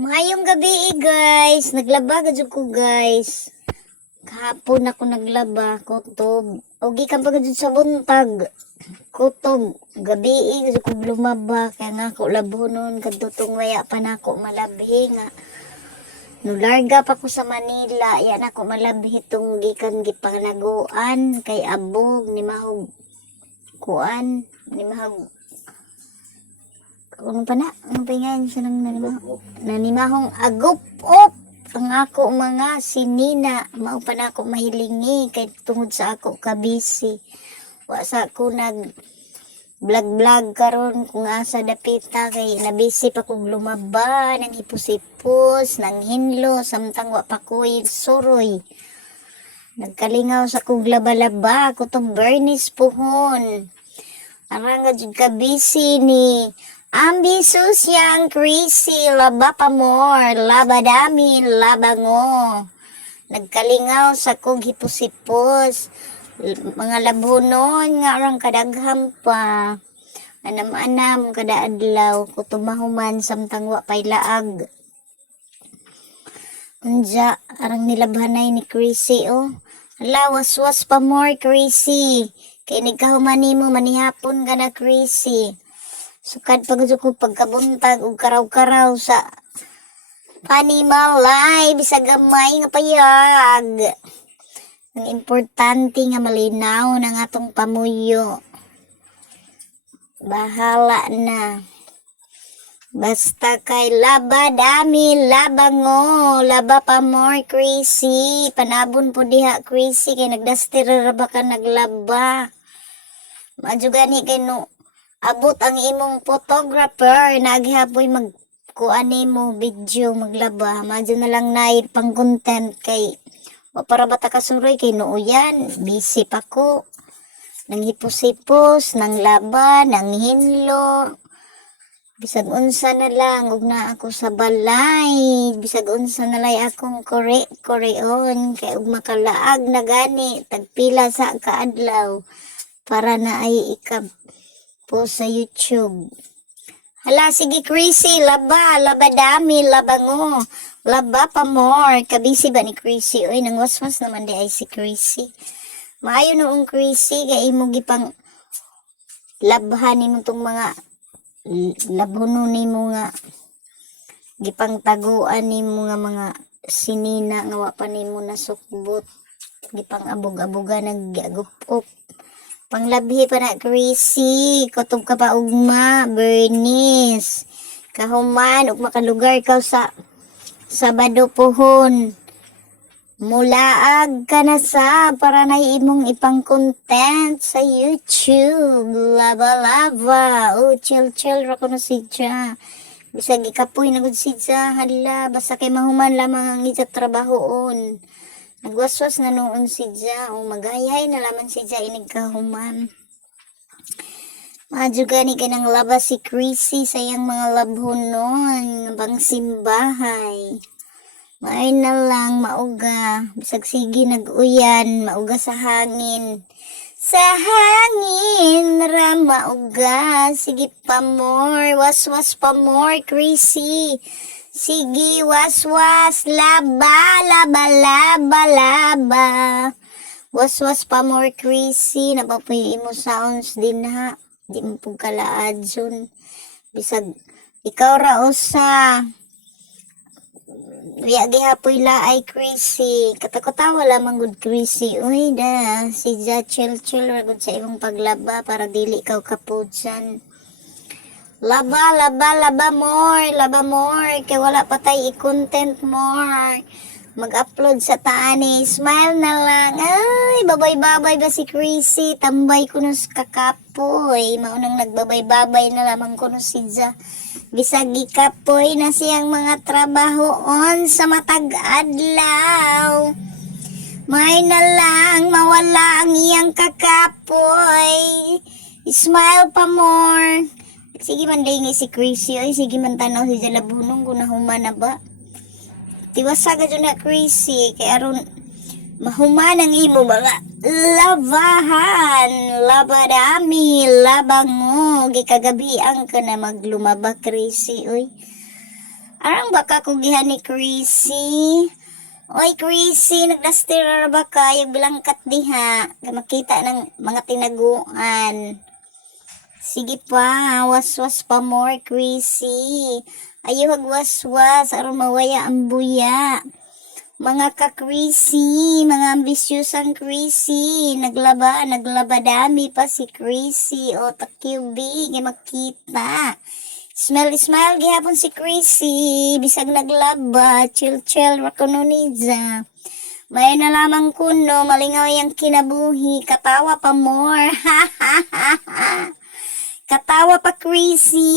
Maayong gabi guys. Naglaba gadyo ko guys. Kahapon ako naglaba, kutob. O gikan pa gadyo sa buntag. Kutob, gabi gadyo ko lumaba. Kaya nga ako labonon, kadutong waya pa na ako malabhi nga. Nularga pa ko sa Manila, yan ako malabhi itong gikan gipanaguan. Kay abog, ni mahog kuan, ni mahog ano pa na? Ano pa yan? Siya nang nanimahong agop-op ang ako mga sinina. Mao pa na ako mahilingi kay tungod sa ako kabisi. Wa sa ako nag vlog karon kung asa dapita kay nabisi pa kong lumaba nang hipus-hipus, nang hinlo, samtang wa pa ko suroy. Nagkalingaw sa kong laba-laba, kutong Bernice puhon. Aranga jud kabisi ni Ambitious yang crazy, laba pa more, laba dami, laba ngo. Nagkalingaw sa kong hipus-hipus, mga labunon nga arang kadagham pa. Anam-anam kada adlaw, kutumahuman samtang wa pay laag. Unja, arang nilabhanay ni crazy oh. Hala, was pa more crazy. Kay nagkahuman nimo manihapon ka na crazy. Sukad pag ko pagkabuntag ug karaw-karaw sa panimalay bisag gamay nga payag. Ang importante nga malinaw ng atong pamuyo. Bahala na. Basta kay laba dami, laba ngo, laba pa more crazy. Panabon po diha crazy kay nagdastir ra ba ka naglaba. Madjugani kay no abot ang imong photographer naghihapoy magkuan mo video maglaba. Madyo na lang nay pang content kay wa para bata kasuroy kay nooyan busy pa ko. Nang hipos-hipos, nang laba, nang hinlo. Bisag unsa na lang ug na ako sa balay. Bisag unsa na lay akong koreon kay ug makalaag na gani tagpila sa kaadlaw para na ay ikab po sa YouTube. Hala, sige crazy, laba dami, laba ngo, laba pa more. Kabisi ba ni crazy? Uy, nang waswas naman di ay si crazy. Maayo noong crazy, kay imo gipang labhan nimo tong mga labuno nimo nga gipang taguan nimo nga mga sinina nga wa pa nimo nasukbot. Gipang abog-aboga nag-agup-up. Panglabhi pa na crazy, kutob ka pa ugma, Bernice. Kahuman, ug makalugar ka sa Sabado pohon. Mulaag ka na sa para na imong ipang content sa YouTube. Laba-laba. Oh, chill ra ko na sidya. Bisag ikapoy na gud sidya. Hala, basta kay mahuman lamang ang ija trabahoon. Nagwaswas na noon si Ja, o magayay na laman si Ja inigkahuman. Madyo gani ka ng laba si crazy sayang mga labhonon, bang simbahay. May na lang mauga, bisag sige nag-uyan, mauga sa hangin. Sa hangin, ra mauga, sige pa more, waswas pa more, crazy. Sige, waswas, laba. Waswas pa more crazy. Napapuy imo sounds din ha. Di mo pong kalaadson. Bisag, ikaw ra usa. Wiyagi hapoy laay crazy. Katakot-tawa lamang good crazy. Uy da, si Ja chill ragod sa imong paglaba para dili ikaw kapudsan. Laba more. Kay wala patay i-content more. Mag-upload sa taani. Smile na lang. Ay, babay-babay ba si crazy? Tambay ko nus kakapoy. Maunang nagbabay-babay na lamang ko nus si Ja. Bisag ikapoy na siyang mga trabahoon sa matag adlaw. May na lang mawala ang iyang kakapoy. Smile pa more. Sige man dahingi si crazy oy, sige man tanaw si Jalabunong kung nahuman na ba. Tiwasa ka dyan na crazy, kaya aron mahuman ang imo mga labahan, laba dami, laba ngo, gikagabiang ka na maglumaba crazy oy. Arang baka kugihan ni Chrissy. Oy, Chrissy, nagdastira ba kayo bilang diha? Makita ng mga tinaguan. Sige pa, waswas pa more, Chrissy. Ayaw hagwaswas, aron mawaya ang buya. Mga ka-Chrissy, mga ambisyusang Chrissy, naglaba dami pa si Chrissy. O, takyubi, makita. Smile gihapon si Chrissy, bisag naglaba, chill rakononiza. May nalamang kuno, malingaw yung kinabuhi, katawa pa more. Katawa pa Chrissy.